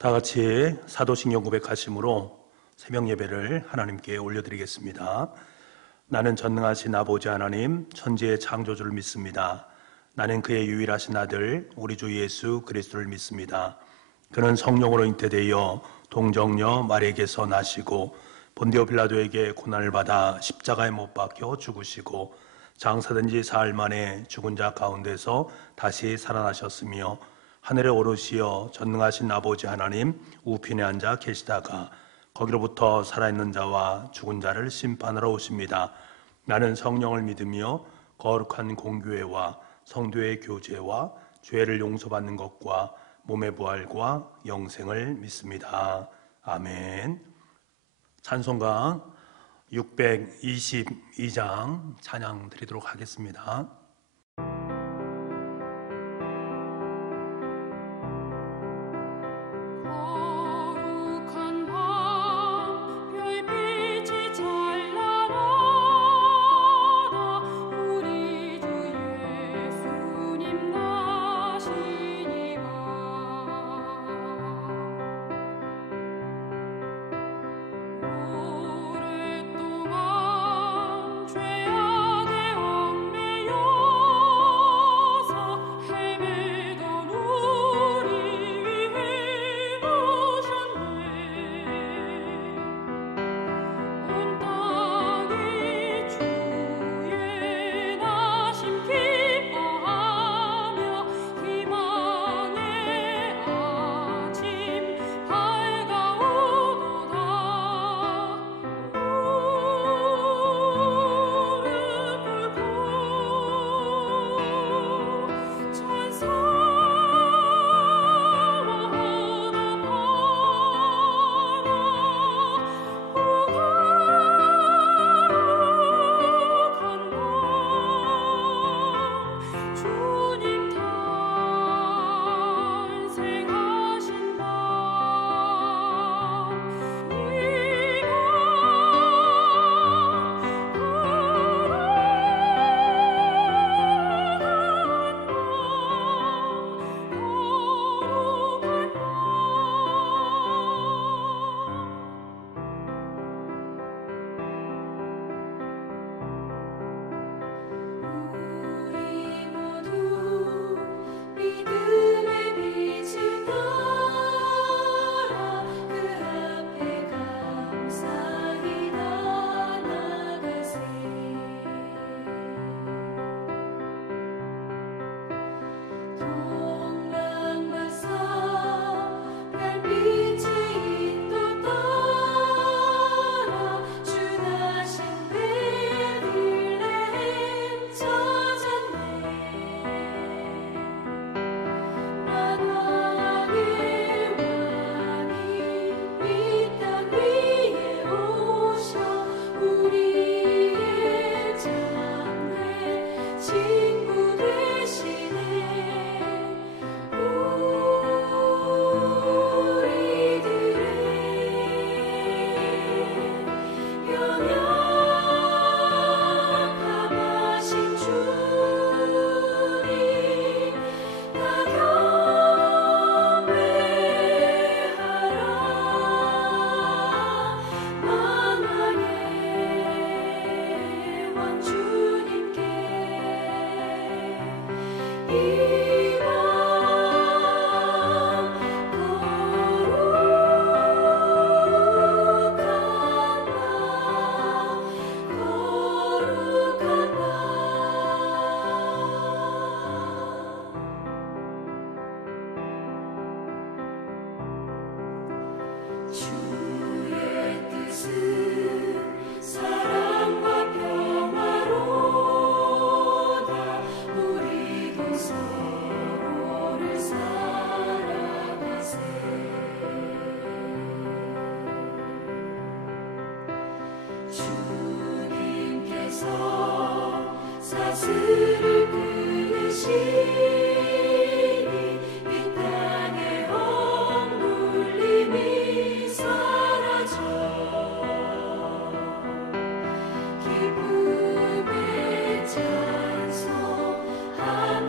다 같이 사도신경 고백하심으로 새벽 예배를 하나님께 올려드리겠습니다. 나는 전능하신 아버지 하나님, 천지의 창조주를 믿습니다. 나는 그의 유일하신 아들 우리 주 예수 그리스도를 믿습니다. 그는 성령으로 잉태되어 동정녀 마리아에게서 나시고 본디오 빌라도에게 고난을 받아 십자가에 못 박혀 죽으시고 장사된 지 사흘 만에 죽은 자 가운데서 다시 살아나셨으며 하늘에 오르시어 전능하신 아버지 하나님 우편에 앉아 계시다가 거기로부터 살아있는 자와 죽은 자를 심판하러 오십니다. 나는 성령을 믿으며 거룩한 공교회와 성도의 교제와 죄를 용서받는 것과 몸의 부활과 영생을 믿습니다. 아멘. 찬송가 622장 찬양 드리도록 하겠습니다.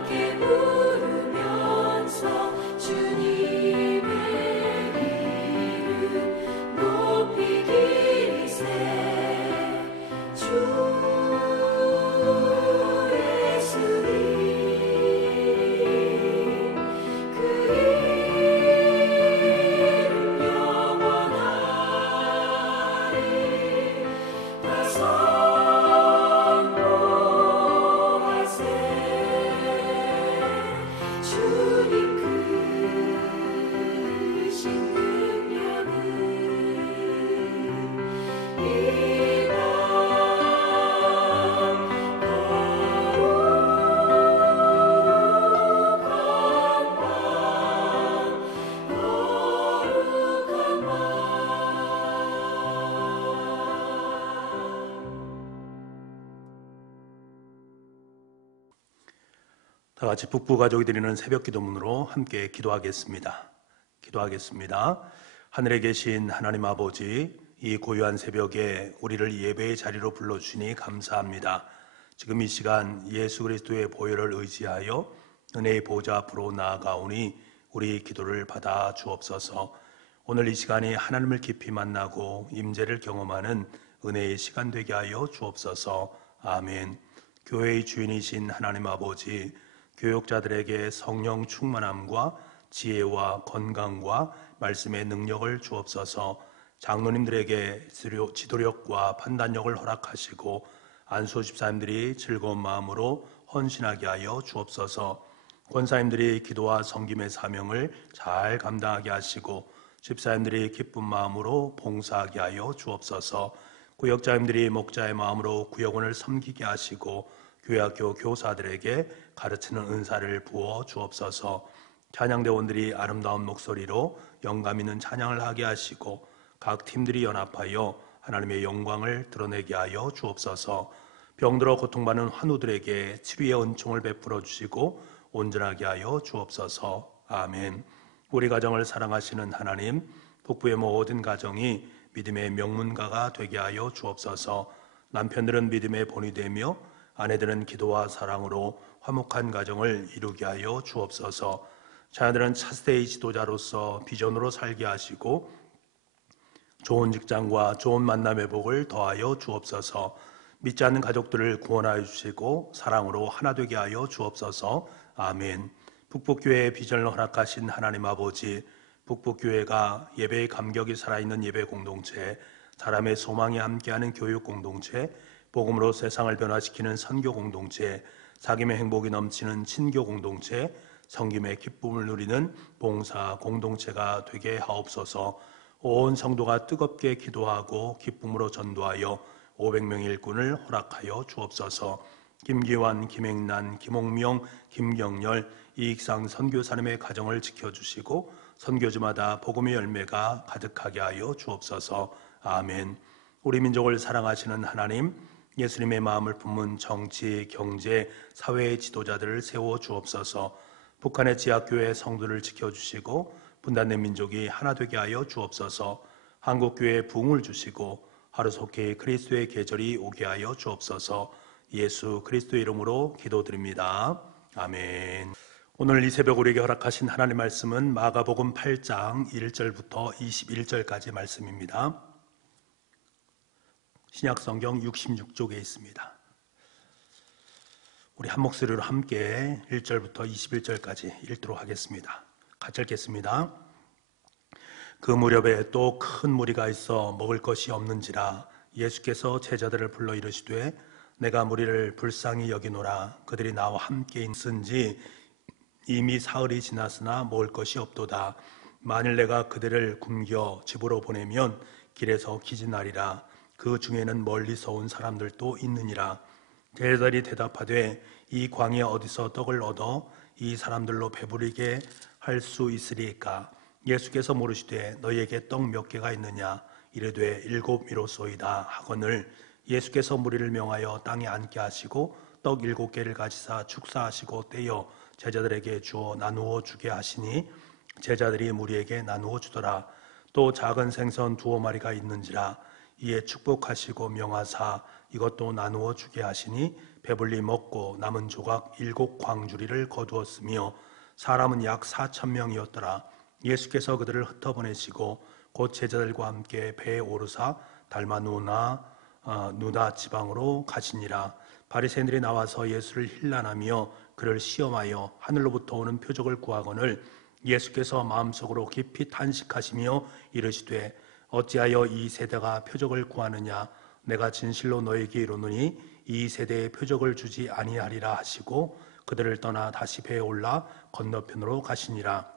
함께 부르면서 주님의 다 같이 북부 가족이 드리는 새벽 기도문으로 함께 기도하겠습니다. 하늘에 계신 하나님 아버지, 이 고요한 새벽에 우리를 예배의 자리로 불러주시니 감사합니다. 지금 이 시간 예수 그리스도의 보혈을 의지하여 은혜의 보좌 앞으로 나아가오니 우리 기도를 받아 주옵소서. 오늘 이 시간이 하나님을 깊이 만나고 임재를 경험하는 은혜의 시간 되게 하여 주옵소서. 아멘. 교회의 주인이신 하나님 아버지, 교육자들에게 성령 충만함과 지혜와 건강과 말씀의 능력을 주옵소서. 장로님들에게 지도력과 판단력을 허락하시고 안수 집사님들이 즐거운 마음으로 헌신하게 하여 주옵소서. 권사님들이 기도와 섬김의 사명을 잘 감당하게 하시고 집사님들이 기쁜 마음으로 봉사하게 하여 주옵소서. 구역자님들이 목자의 마음으로 구역원을 섬기게 하시고 교회학교 교사들에게 가르치는 은사를 부어 주옵소서. 찬양대원들이 아름다운 목소리로 영감 있는 찬양을 하게 하시고 각 팀들이 연합하여 하나님의 영광을 드러내게 하여 주옵소서. 병들어 고통받는 환우들에게 치료의 은총을 베풀어 주시고 온전하게 하여 주옵소서. 아멘. 우리 가정을 사랑하시는 하나님, 북부의 모든 가정이 믿음의 명문가가 되게 하여 주옵소서. 남편들은 믿음의 본이 되며 아내들은 기도와 사랑으로 화목한 가정을 이루게 하여 주옵소서. 자녀들은 차세대의 지도자로서 비전으로 살게 하시고 좋은 직장과 좋은 만남의 복을 더하여 주옵소서. 믿지 않는 가족들을 구원하여 주시고 사랑으로 하나 되게 하여 주옵소서. 아멘. 북북교회의 비전을 허락하신 하나님 아버지, 북북교회가 예배의 감격이 살아있는 예배 공동체, 사람의 소망이 함께하는 교육 공동체, 복음으로 세상을 변화시키는 선교 공동체, 사귐의 행복이 넘치는 친교 공동체, 성김의 기쁨을 누리는 봉사 공동체가 되게 하옵소서. 온 성도가 뜨겁게 기도하고 기쁨으로 전도하여 500명의 일꾼을 허락하여 주옵소서. 김기환, 김행란, 김홍명, 김경열, 이익상 선교사님의 가정을 지켜주시고 선교지마다 복음의 열매가 가득하게 하여 주옵소서. 아멘. 우리 민족을 사랑하시는 하나님, 예수님의 마음을 품은 정치, 경제, 사회의 지도자들을 세워 주옵소서. 북한의 지하교회 성도를 지켜주시고 분단된 민족이 하나 되게 하여 주옵소서. 한국교회에 부흥을 주시고 하루속히 그리스도의 계절이 오게 하여 주옵소서. 예수 그리스도의 이름으로 기도드립니다. 아멘. 오늘 이 새벽 우리에게 허락하신 하나님의 말씀은 마가복음 8장 1절부터 21절까지 말씀입니다. 신약성경 66쪽에 있습니다. 우리 한 목소리로 함께 1절부터 21절까지 읽도록 하겠습니다. 같이 읽겠습니다. 그 무렵에 또 큰 무리가 있어 먹을 것이 없는지라 예수께서 제자들을 불러 이르시되 내가 무리를 불쌍히 여기노라. 그들이 나와 함께 있은지 이미 사흘이 지났으나 먹을 것이 없도다. 만일 내가 그들을 굶겨 집으로 보내면 길에서 기진하리라. 그 중에는 멀리서 온 사람들도 있느니라. 제자들이 대답하되 이 광야 어디서 떡을 얻어 이 사람들로 배부르게 할 수 있으리까? 예수께서 물으시되 너희에게 떡 몇 개가 있느냐? 이르되 7미로소이다 하거늘 예수께서 무리를 명하여 땅에 앉게 하시고 떡 7개를 가지사 축사하시고 떼어 제자들에게 주어 나누어 주게 하시니 제자들이 무리에게 나누어 주더라. 또 작은 생선 2마리가 있는지라. 이에 축복하시고 명하사 이것도 나누어 주게 하시니 배불리 먹고 남은 조각 7광주리를 거두었으며 사람은 약 4,000명이었더라. 예수께서 그들을 흩어보내시고 곧 제자들과 함께 배에 오르사 달마누나 지방으로 가시니라. 바리새인들이 나와서 예수를 힐난하며 그를 시험하여 하늘로부터 오는 표적을 구하거늘 예수께서 마음속으로 깊이 탄식하시며 이르시되 어찌하여 이 세대가 표적을 구하느냐? 내가 진실로 너에게 이르노니 이 세대에 표적을 주지 아니하리라 하시고 그들을 떠나 다시 배에 올라 건너편으로 가시니라.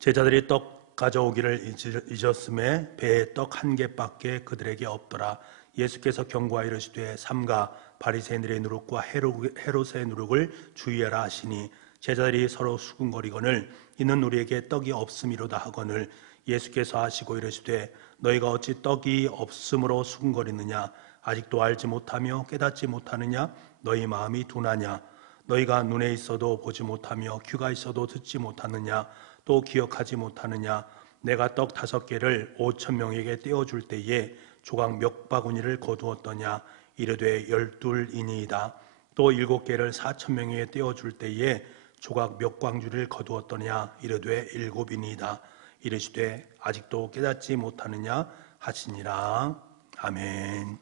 제자들이 떡 가져오기를 잊었음에 배에 떡 1개밖에 그들에게 없더라. 예수께서 경고하여 이르시되 삼가 바리새인들의 누룩과 헤롯의 누룩을 주의하라 하시니 제자들이 서로 수군거리거늘 이는 우리에게 떡이 없음이로다 하거늘 예수께서 하시고 이르시되 너희가 어찌 떡이 없음으로 수군거리느냐? 아직도 알지 못하며 깨닫지 못하느냐? 너희 마음이 둔하냐? 너희가 눈에 있어도 보지 못하며 귀가 있어도 듣지 못하느냐? 또 기억하지 못하느냐? 내가 떡 5개를 5,000명에게 떼어줄 때에 조각 몇 바구니를 거두었더냐? 이르되 12이니이다. 또 7개를 4,000명에게 떼어줄 때에 조각 몇 광주를 거두었더냐? 이르되 7이니이다. 이르시되 아직도 깨닫지 못하느냐 하시니라. 아멘.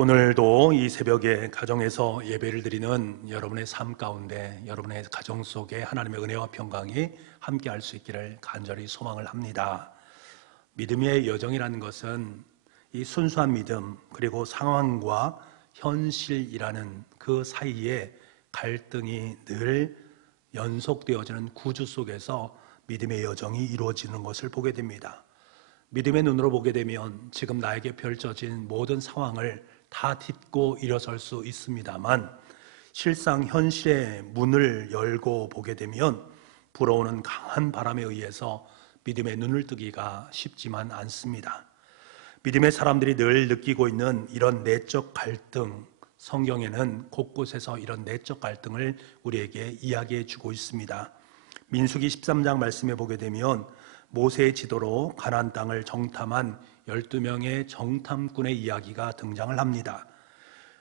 오늘도 이 새벽에 가정에서 예배를 드리는 여러분의 삶 가운데 여러분의 가정 속에 하나님의 은혜와 평강이 함께할 수 있기를 간절히 소망을 합니다. 믿음의 여정이라는 것은 이 순수한 믿음 그리고 상황과 현실이라는 그 사이에 갈등이 늘 연속되어지는 구주 속에서 믿음의 여정이 이루어지는 것을 보게 됩니다. 믿음의 눈으로 보게 되면 지금 나에게 펼쳐진 모든 상황을 다 딛고 일어설 수 있습니다만 실상 현실의 문을 열고 보게 되면 불어오는 강한 바람에 의해서 믿음의 눈을 뜨기가 쉽지만 않습니다. 믿음의 사람들이 늘 느끼고 있는 이런 내적 갈등, 성경에는 곳곳에서 이런 내적 갈등을 우리에게 이야기해 주고 있습니다. 민수기 13장 말씀에 보게 되면 모세의 지도로 가나안 땅을 정탐한 12명의 정탐꾼의 이야기가 등장을 합니다.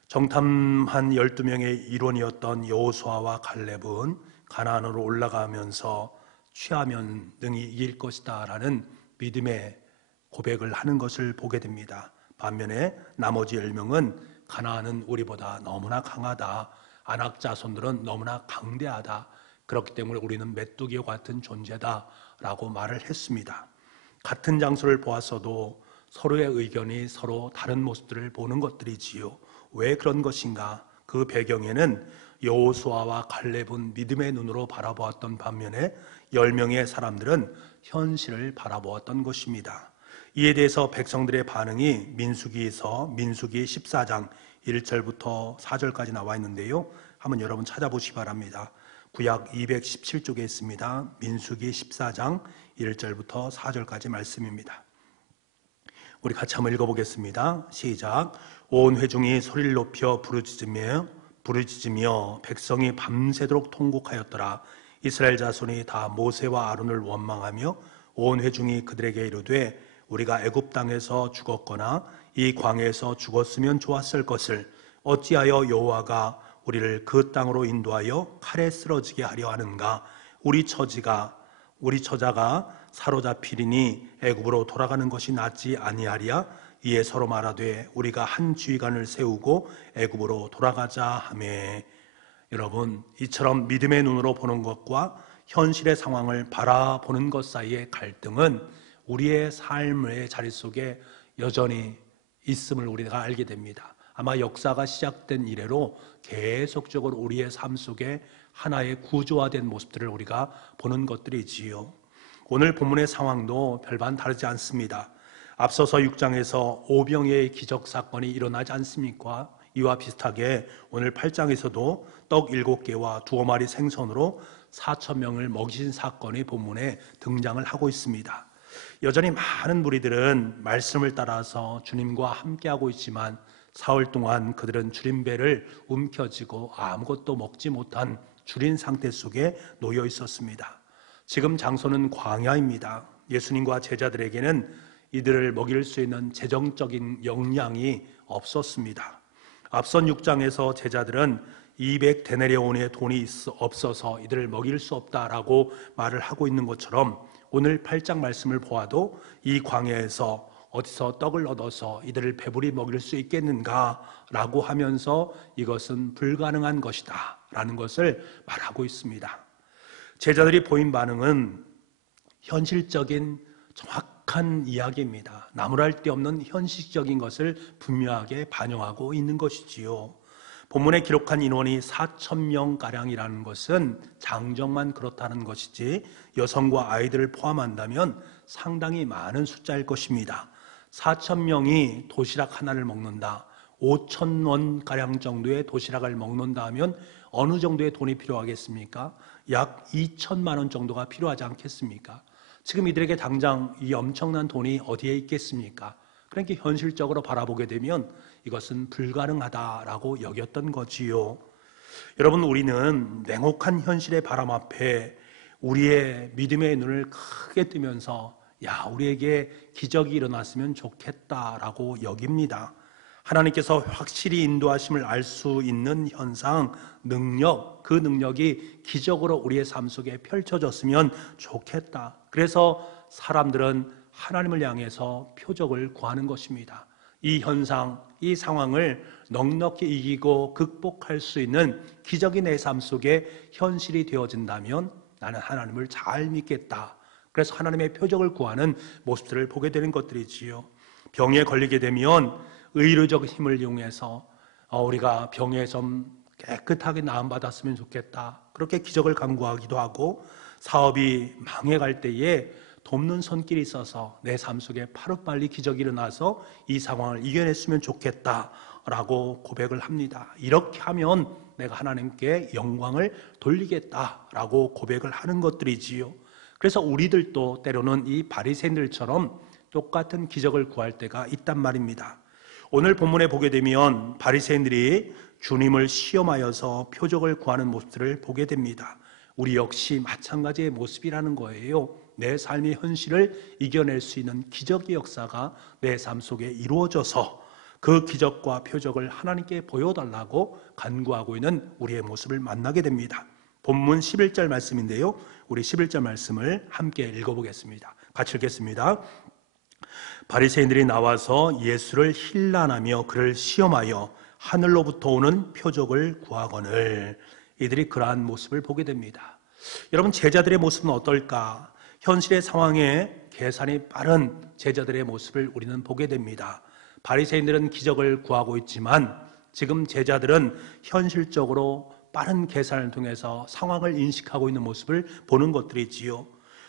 정탐한 12명의 일원이었던 여호수아와 갈렙은 가나안으로 올라가면서 취하면 능히 이길 것이다 라는 믿음의 고백을 하는 것을 보게 됩니다. 반면에 나머지 10명은 가나안은 우리보다 너무나 강하다, 아낙 자손들은 너무나 강대하다, 그렇기 때문에 우리는 메뚜기와 같은 존재다 라고 말을 했습니다. 같은 장소를 보았어도 서로의 의견이 서로 다른 모습들을 보는 것들이지요. 왜 그런 것인가? 그 배경에는 여호수아와 갈렙은 믿음의 눈으로 바라보았던 반면에 10명의 사람들은 현실을 바라보았던 것입니다. 이에 대해서 백성들의 반응이 민수기 14장 1절부터 4절까지 나와 있는데요. 한번 여러분 찾아보시기 바랍니다. 구약 217쪽에 있습니다. 민수기 14장 1절부터 4절까지 말씀입니다. 우리 같이 한번 읽어보겠습니다. 시작. 온 회중이 소리를 높여 부르짖으며 백성이 밤새도록 통곡하였더라. 이스라엘 자손이 다 모세와 아론을 원망하며 온 회중이 그들에게 이르되 우리가 애굽 땅에서 죽었거나 이 광야에서 죽었으면 좋았을 것을 어찌하여 여호와가 우리를 그 땅으로 인도하여 칼에 쓰러지게 하려 하는가? 우리 처자가 사로잡히리니 애굽으로 돌아가는 것이 낫지 아니하랴? 이에 서로 말하되 우리가 한 지휘관을 세우고 애굽으로 돌아가자 하매. 여러분, 이처럼 믿음의 눈으로 보는 것과 현실의 상황을 바라보는 것 사이의 갈등은 우리의 삶의 자리 속에 여전히 있음을 우리가 알게 됩니다. 아마 역사가 시작된 이래로 계속적으로 우리의 삶 속에 하나의 구조화된 모습들을 우리가 보는 것들이지요. 오늘 본문의 상황도 별반 다르지 않습니다. 앞서서 6장에서 오병이의 기적 사건이 일어나지 않습니까? 이와 비슷하게 오늘 8장에서도 떡 7개와 2마리 생선으로 4,000명을 먹이신 사건이 본문에 등장을 하고 있습니다. 여전히 많은 무리들은 말씀을 따라서 주님과 함께하고 있지만 사흘 동안 그들은 주림배를 움켜쥐고 아무것도 먹지 못한 줄인 상태 속에 놓여 있었습니다. 지금 장소는 광야입니다. 예수님과 제자들에게는 이들을 먹일 수 있는 재정적인 역량이 없었습니다. 앞선 6장에서 제자들은 200데나리온의 돈이 없어서 이들을 먹일 수 없다라고 말을 하고 있는 것처럼 오늘 8장 말씀을 보아도 이 광야에서 어디서 떡을 얻어서 이들을 배불리 먹일 수 있겠는가 라고 하면서 이것은 불가능한 것이다 라는 것을 말하고 있습니다. 제자들이 보인 반응은 현실적인 정확한 이야기입니다. 나무랄 데 없는 현실적인 것을 분명하게 반영하고 있는 것이지요. 본문에 기록한 인원이 4,000명가량이라는 것은 장정만 그렇다는 것이지 여성과 아이들을 포함한다면 상당히 많은 숫자일 것입니다. 4,000명이 도시락 하나를 먹는다. 5,000원가량 정도의 도시락을 먹는다 하면 어느 정도의 돈이 필요하겠습니까? 약 2천만 원 정도가 필요하지 않겠습니까? 지금 이들에게 당장 이 엄청난 돈이 어디에 있겠습니까? 그러니까 현실적으로 바라보게 되면 이것은 불가능하다라고 여겼던 거지요. 여러분, 우리는 냉혹한 현실의 바람 앞에 우리의 믿음의 눈을 크게 뜨면서 우리에게 기적이 일어났으면 좋겠다라고 여깁니다. 하나님께서 확실히 인도하심을 알 수 있는 현상, 능력, 그 능력이 기적으로 우리의 삶 속에 펼쳐졌으면 좋겠다. 그래서 사람들은 하나님을 향해서 표적을 구하는 것입니다. 이 현상, 이 상황을 넉넉히 이기고 극복할 수 있는 기적이 내 삶 속에 현실이 되어진다면 나는 하나님을 잘 믿겠다. 그래서 하나님의 표적을 구하는 모습들을 보게 되는 것들이지요. 병에 걸리게 되면 의료적 힘을 이용해서 우리가 병에 좀 깨끗하게 나음받았으면 좋겠다. 그렇게 기적을 간구하기도 하고, 사업이 망해갈 때에 돕는 손길이 있어서 내 삶 속에 하루빨리 기적이 일어나서 이 상황을 이겨냈으면 좋겠다라고 고백을 합니다. 이렇게 하면 내가 하나님께 영광을 돌리겠다라고 고백을 하는 것들이지요. 그래서 우리들도 때로는 이 바리새인들처럼 똑같은 기적을 구할 때가 있단 말입니다. 오늘 본문에 보게 되면 바리새인들이 주님을 시험하여서 표적을 구하는 모습들을 보게 됩니다. 우리 역시 마찬가지의 모습이라는 거예요. 내 삶의 현실을 이겨낼 수 있는 기적의 역사가 내 삶 속에 이루어져서 그 기적과 표적을 하나님께 보여달라고 간구하고 있는 우리의 모습을 만나게 됩니다. 본문 11절 말씀인데요, 우리 11절 말씀을 함께 읽어보겠습니다. 같이 읽겠습니다. 바리새인들이 나와서 예수를 힐난하며 그를 시험하여 하늘로부터 오는 표적을 구하거늘. 이들이 그러한 모습을 보게 됩니다. 여러분, 제자들의 모습은 어떨까? 현실의 상황에 계산이 빠른 제자들의 모습을 우리는 보게 됩니다. 바리새인들은 기적을 구하고 있지만 지금 제자들은 현실적으로 빠른 계산을 통해서 상황을 인식하고 있는 모습을 보는 것들이지요.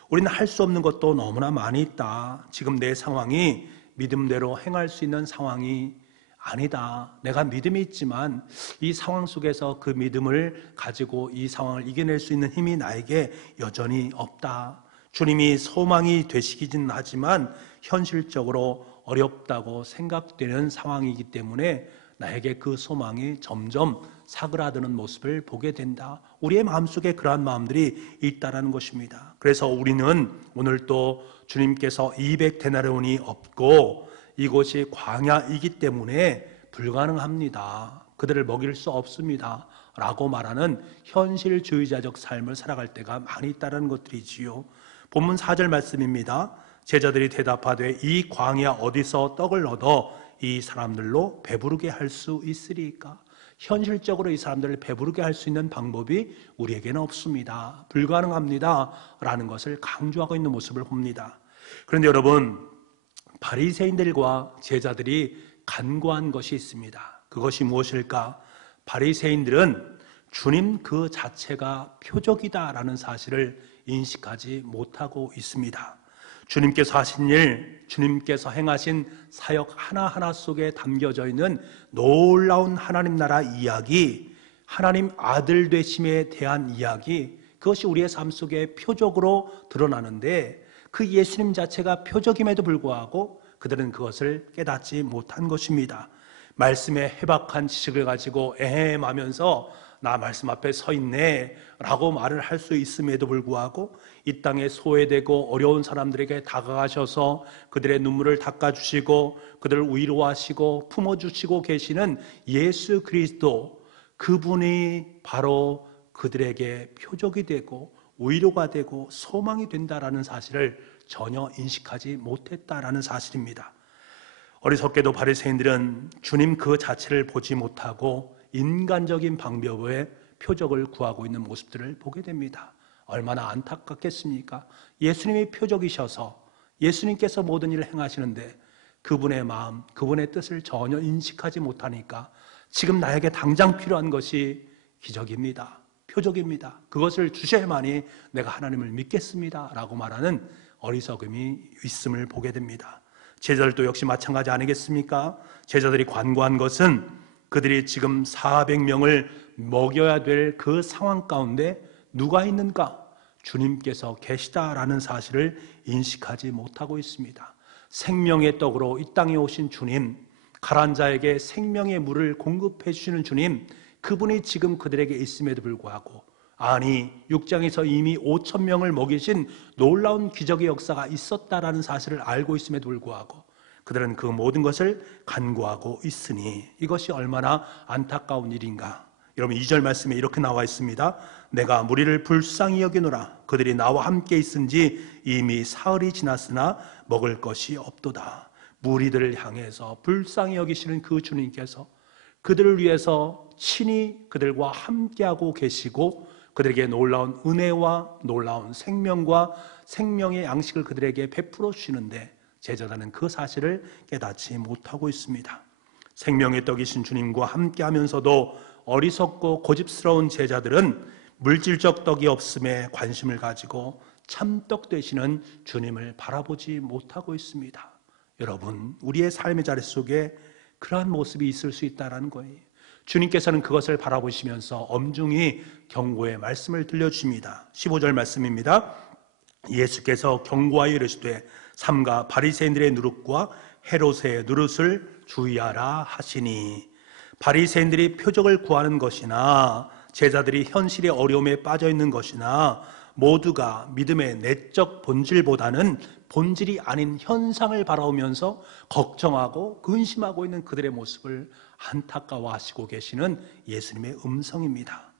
우리는 할 수 없는 것도 너무나 많이 있다. 지금 내 상황이 믿음대로 행할 수 있는 상황이 아니다. 내가 믿음이 있지만 이 상황 속에서 그 믿음을 가지고 이 상황을 이겨낼 수 있는 힘이 나에게 여전히 없다. 주님이 소망이 되시기는 하지만 현실적으로 어렵다고 생각되는 상황이기 때문에 나에게 그 소망이 점점 사그라드는 모습을 보게 된다. 우리의 마음속에 그러한 마음들이 있다라는 것입니다. 그래서 우리는 오늘 또 주님께서 200데나리온이 없고 이곳이 광야이기 때문에 불가능합니다. 그들을 먹일 수 없습니다. 라고 말하는 현실주의자적 삶을 살아갈 때가 많이 있다는 것들이지요. 본문 4절 말씀입니다. 제자들이 대답하되 이 광야 어디서 떡을 얻어 이 사람들로 배부르게 할 수 있으리까? 현실적으로 이 사람들을 배부르게 할 수 있는 방법이 우리에게는 없습니다. 불가능합니다. 라는 것을 강조하고 있는 모습을 봅니다. 그런데 여러분, 바리새인들과 제자들이 간구한 것이 있습니다. 그것이 무엇일까? 바리새인들은 주님 그 자체가 표적이다라는 사실을 인식하지 못하고 있습니다. 주님께서 하신 일, 주님께서 행하신 사역 하나하나 속에 담겨져 있는 놀라운 하나님 나라 이야기, 하나님 아들 되심에 대한 이야기, 그것이 우리의 삶 속에 표적으로 드러나는데 그 예수님 자체가 표적임에도 불구하고 그들은 그것을 깨닫지 못한 것입니다. 말씀에 해박한 지식을 가지고 에헴하면서 나 말씀 앞에 서 있네 라고 말을 할 수 있음에도 불구하고 이 땅에 소외되고 어려운 사람들에게 다가가셔서 그들의 눈물을 닦아주시고 그들을 위로하시고 품어주시고 계시는 예수 그리스도, 그분이 바로 그들에게 표적이 되고 위로가 되고 소망이 된다라는 사실을 전혀 인식하지 못했다라는 사실입니다. 어리석게도 바리새인들은 주님 그 자체를 보지 못하고 인간적인 방법의 표적을 구하고 있는 모습들을 보게 됩니다. 얼마나 안타깝겠습니까? 예수님이 표적이셔서 예수님께서 모든 일을 행하시는데 그분의 마음, 그분의 뜻을 전혀 인식하지 못하니까 지금 나에게 당장 필요한 것이 기적입니다. 표적입니다. 그것을 주셔야만이 내가 하나님을 믿겠습니다 라고 말하는 어리석음이 있음을 보게 됩니다. 제자들도 역시 마찬가지 아니겠습니까? 제자들이 간구한 것은 그들이 지금 400명을 먹여야 될 그 상황 가운데 누가 있는가? 주님께서 계시다라는 사실을 인식하지 못하고 있습니다. 생명의 떡으로 이 땅에 오신 주님, 가라앉은 자에게 생명의 물을 공급해 주시는 주님, 그분이 지금 그들에게 있음에도 불구하고, 아니 6장에서 이미 5천 명을 먹이신 놀라운 기적의 역사가 있었다라는 사실을 알고 있음에도 불구하고 그들은 그 모든 것을 간구하고 있으니 이것이 얼마나 안타까운 일인가. 여러분 2절 말씀에 이렇게 나와 있습니다. 내가 무리를 불쌍히 여기노라. 그들이 나와 함께 있은지 이미 사흘이 지났으나 먹을 것이 없도다. 무리들을 향해서 불쌍히 여기시는 그 주님께서 그들을 위해서 친히 그들과 함께하고 계시고 그들에게 놀라운 은혜와 놀라운 생명과 생명의 양식을 그들에게 베풀어 주시는데 제자들은 그 사실을 깨닫지 못하고 있습니다. 생명의 떡이신 주님과 함께하면서도 어리석고 고집스러운 제자들은 물질적 떡이 없음에 관심을 가지고 참떡 되시는 주님을 바라보지 못하고 있습니다. 여러분, 우리의 삶의 자리 속에 그러한 모습이 있을 수 있다는 거예요. 주님께서는 그것을 바라보시면서 엄중히 경고의 말씀을 들려주십니다. 15절 말씀입니다. 예수께서 경고하여 이르시되 삼가 바리새인들의 누룩과 헤롯의 누룩을 주의하라 하시니, 바리새인들이 표적을 구하는 것이나 제자들이 현실의 어려움에 빠져 있는 것이나 모두가 믿음의 내적 본질보다는 본질이 아닌 현상을 바라보면서 걱정하고 근심하고 있는 그들의 모습을 안타까워하시고 계시는 예수님의 음성입니다.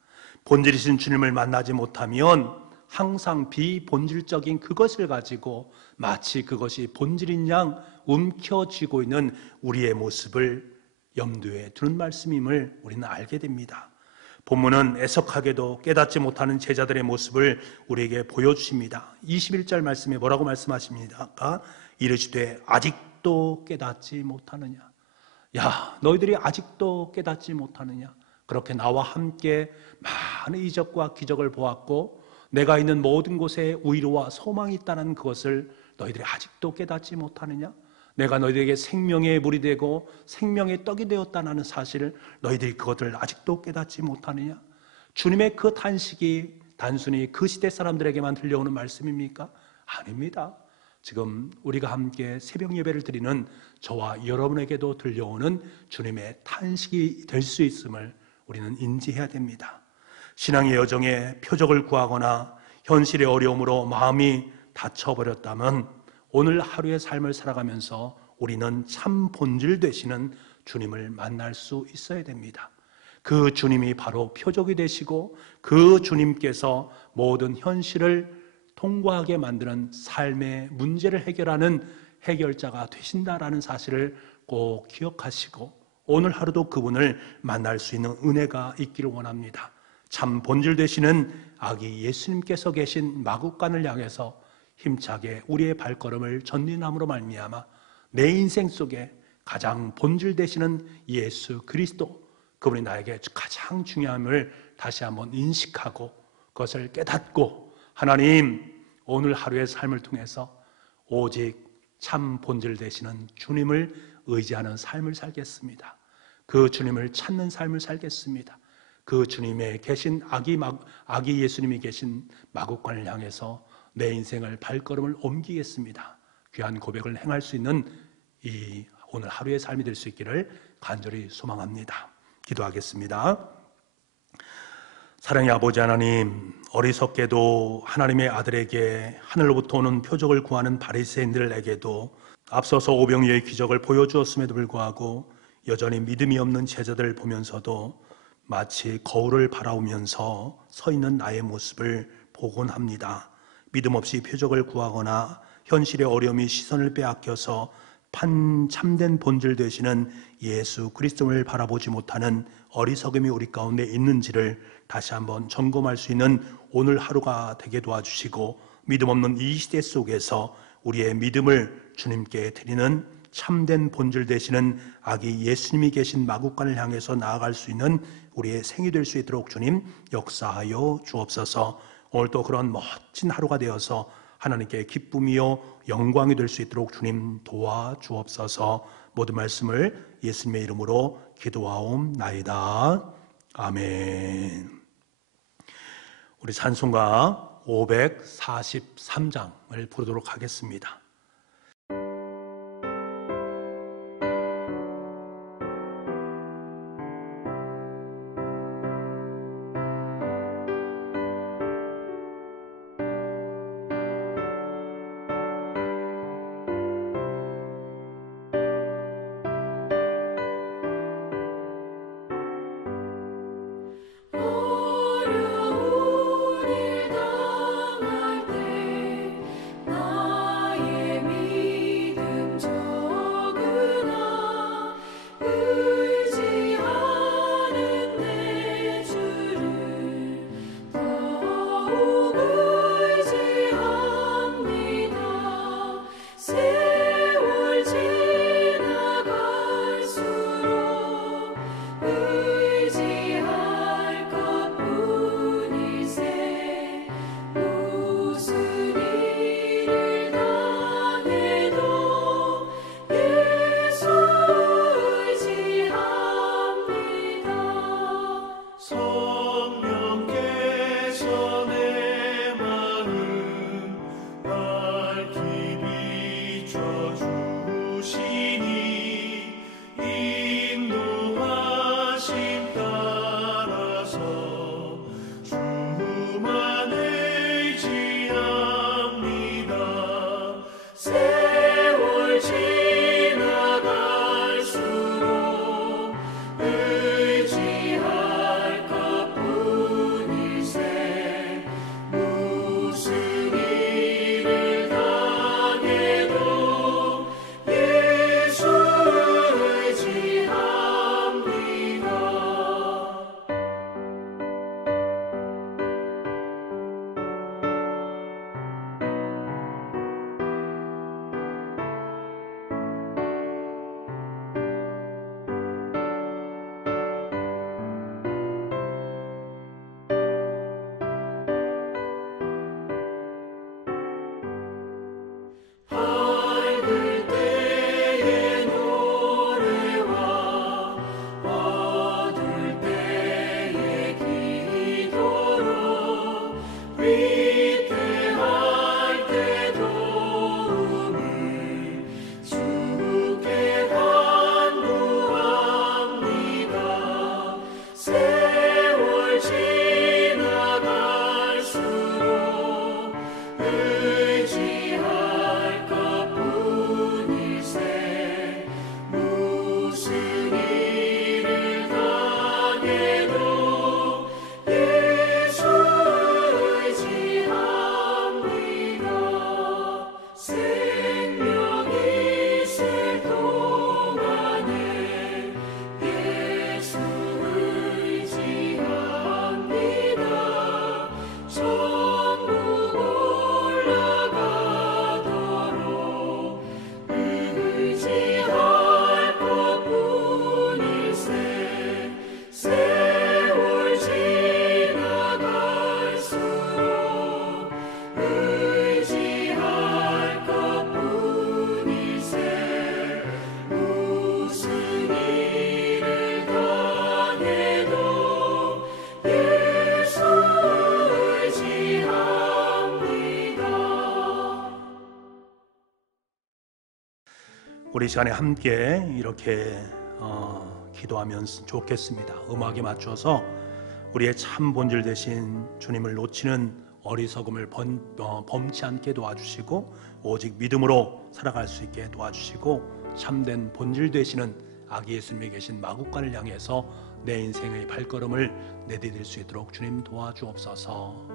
본질이신 주님을 만나지 못하면 항상 비본질적인 그것을 가지고 마치 그것이 본질인 양 움켜쥐고 있는 우리의 모습을 염두에 두는 말씀임을 우리는 알게 됩니다. 본문은 애석하게도 깨닫지 못하는 제자들의 모습을 우리에게 보여주십니다. 21절 말씀에 뭐라고 말씀하십니까? 이르시되 아직도 깨닫지 못하느냐. 야, 너희들이 아직도 깨닫지 못하느냐. 그렇게 나와 함께 많은 이적과 기적을 보았고 내가 있는 모든 곳에 위로와 소망이 있다는 그것을 너희들이 아직도 깨닫지 못하느냐. 내가 너희들에게 생명의 물이 되고 생명의 떡이 되었다는 사실을 너희들이 그것을 아직도 깨닫지 못하느냐. 주님의 그 탄식이 단순히 그 시대 사람들에게만 들려오는 말씀입니까? 아닙니다. 지금 우리가 함께 새벽 예배를 드리는 저와 여러분에게도 들려오는 주님의 탄식이 될 수 있음을 우리는 인지해야 됩니다. 신앙의 여정에 표적을 구하거나 현실의 어려움으로 마음이 다쳐버렸다면 오늘 하루의 삶을 살아가면서 우리는 참 본질 되시는 주님을 만날 수 있어야 됩니다. 그 주님이 바로 표적이 되시고 그 주님께서 모든 현실을 통과하게 만드는 삶의 문제를 해결하는 해결자가 되신다라는 사실을 꼭 기억하시고 오늘 하루도 그분을 만날 수 있는 은혜가 있기를 원합니다. 참 본질 되시는 아기 예수님께서 계신 마국간을 향해서 힘차게 우리의 발걸음을 전진함으로 말미암아 내 인생 속에 가장 본질 되시는 예수 그리스도, 그분이 나에게 가장 중요함을 다시 한번 인식하고 그것을 깨닫고 하나님, 오늘 하루의 삶을 통해서 오직 참 본질 되시는 주님을 의지하는 삶을 살겠습니다. 그 주님을 찾는 삶을 살겠습니다. 그 주님의 계신 아기 예수님이 계신 마국간을 향해서 내 인생을 발걸음을 옮기겠습니다. 귀한 고백을 행할 수 있는 이 오늘 하루의 삶이 될 수 있기를 간절히 소망합니다. 기도하겠습니다. 사랑의 아버지 하나님, 어리석게도 하나님의 아들에게 하늘로부터 오는 표적을 구하는 바리새인들에게도 앞서서 오병이어의 기적을 보여주었음에도 불구하고 여전히 믿음이 없는 제자들을 보면서도 마치 거울을 바라보면서 서 있는 나의 모습을 보곤 합니다. 믿음 없이 표적을 구하거나 현실의 어려움이 시선을 빼앗겨서 참된 본질 되시는 예수 그리스도를 바라보지 못하는 어리석음이 우리 가운데 있는지를 다시 한번 점검할 수 있는 오늘 하루가 되게 도와주시고 믿음 없는 이 시대 속에서 우리의 믿음을 주님께 드리는 참된 본질 되시는 아기 예수님이 계신 마국간을 향해서 나아갈 수 있는 우리의 생이 될 수 있도록 주님 역사하여 주옵소서. 오늘도 그런 멋진 하루가 되어서 하나님께 기쁨이요 영광이 될 수 있도록 주님 도와주옵소서. 모든 말씀을 예수님의 이름으로 기도하옵나이다. 아멘. 우리 찬송가 543장을 부르도록 하겠습니다. 세월 지나갈수록 의지할 것뿐일세. 무슨 일을 당해도 예수 의지합니다. 밝을 때의 노래와 어두울 때의 기도로 위태할 때 도움을 주께 간구합니다. 세월 지나갈수록 의지할 것뿐일세. 무슨 일을 당해도 예수 의지합니다. 생명이 있을 동안에 예수 의지합니다. 천국 올라가도록 의지할 것뿐일세. 세월 지나갈수록 의지할 것뿐일세. 무슨 일을 당해도 예수 의지합니다. 우리 시간에 함께 이렇게 기도하면 좋겠습니다. 음악에 맞춰서 우리의 참 본질 되신 주님을 놓치는 어리석음을 범치 않게 도와주시고 오직 믿음으로 살아갈 수 있게 도와주시고 참된 본질 되시는 아기 예수님이 계신 마국간을 향해서 내 인생의 발걸음을 내디딜 수 있도록 주님 도와주옵소서.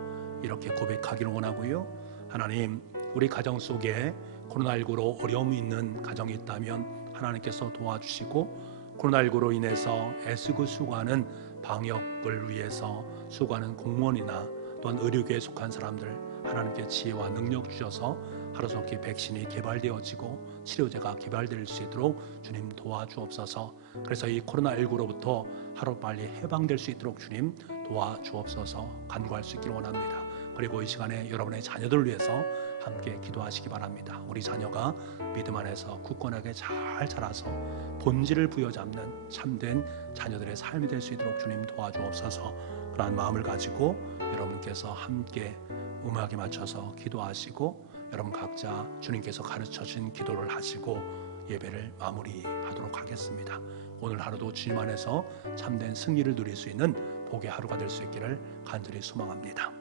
이렇게 고백하기를 원하고요. 하나님, 우리 가정 속에 코로나19로 어려움이 있는 가정이 있다면 하나님께서 도와주시고, 코로나19로 인해서 애쓰고 수고하는 방역을 위해서 수고하는 공무원이나 또한 의료계에 속한 사람들 하나님께 지혜와 능력 주셔서 하루속히 백신이 개발되어지고 치료제가 개발될 수 있도록 주님 도와주옵소서. 그래서 이 코로나19로부터 하루빨리 해방될 수 있도록 주님 도와주옵소서 간구할 수 있기를 원합니다. 그리고 이 시간에 여러분의 자녀들을 위해서 함께 기도하시기 바랍니다. 우리 자녀가 믿음 안에서 굳건하게 잘 자라서 본질을 부여잡는 참된 자녀들의 삶이 될 수 있도록 주님 도와주옵소서. 그러한 마음을 가지고 여러분께서 함께 음악에 맞춰서 기도하시고 여러분 각자 주님께서 가르쳐주신 기도를 하시고 예배를 마무리하도록 하겠습니다. 오늘 하루도 주님 안에서 참된 승리를 누릴 수 있는 복의 하루가 될 수 있기를 간절히 소망합니다.